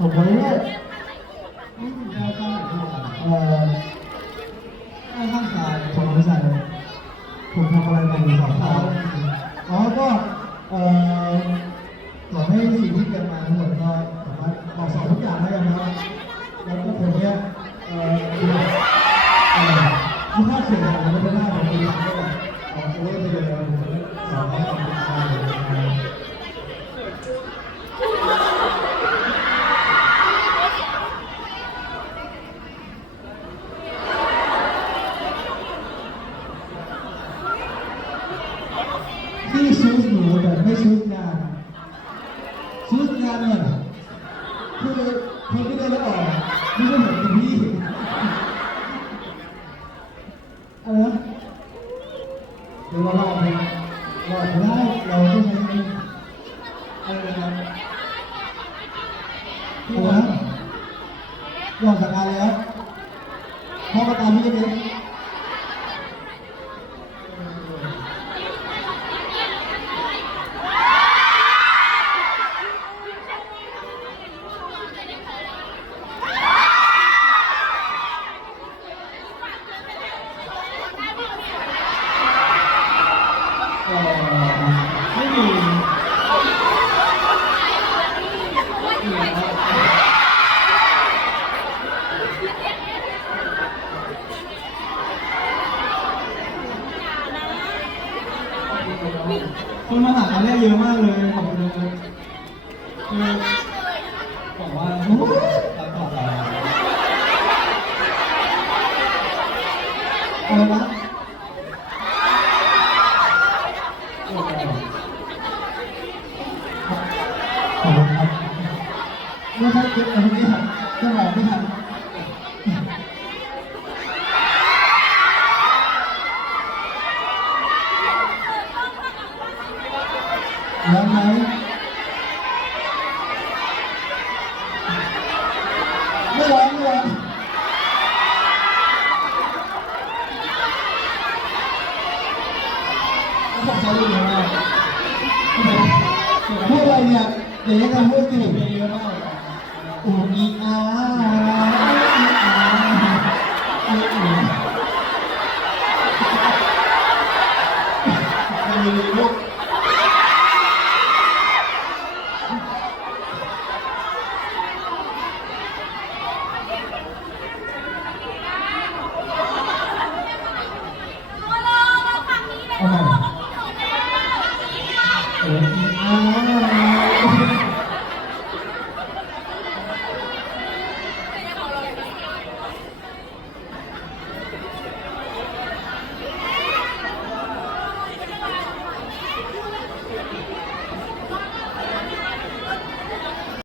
ผมขออนุญาตเอ่อข้างข้างซ้ายผมไม่ใส่เลยผมทำอะไรมาอยู่สองเท้าอ๋อก็เอ่อขอให้สิ่งที่เกิดมาทั้งหมดก็สามารถบอกสอนทุกอย่างได้กันนะครับแล้วก็ผมเนี่ยเอ่อเอ่อที่ภาเสียงอะไรไม่ได้ผมมีทางก็แบบออกโอเวอร์ไปเลยผมสอนให้ทำเป็นการเลย ที่ซูสหนูแต่ไม่ซูสงานซูสงานเนี่ยคือคนที่ได้แล้วออก ไม่ใช่เหมือนพี่อะไรนะเดี๋ยวเราลองไปลองได้เราต้องใช้อะไรนะที่ว่าลอกจากงานแล้วพ่อประกาศพี่จะเไม่มีคนมาหากันเรียกเยอะมากเลยขอบคุณเลยบอกว่าโอ้ยตัดต่ออะไรอะไรนะ ขอบคุณครับไม่ใช่คลิปอันนี้ครับจะบอกไม่ทันแล้วไหมไม่ร้องไม่ร้องผมใช้ดีมาก เนี่ยเดี๋ยวจะพูดติดอูอีอาอีอาอีอามีลูกเอาใหม่ Oh, Thank you.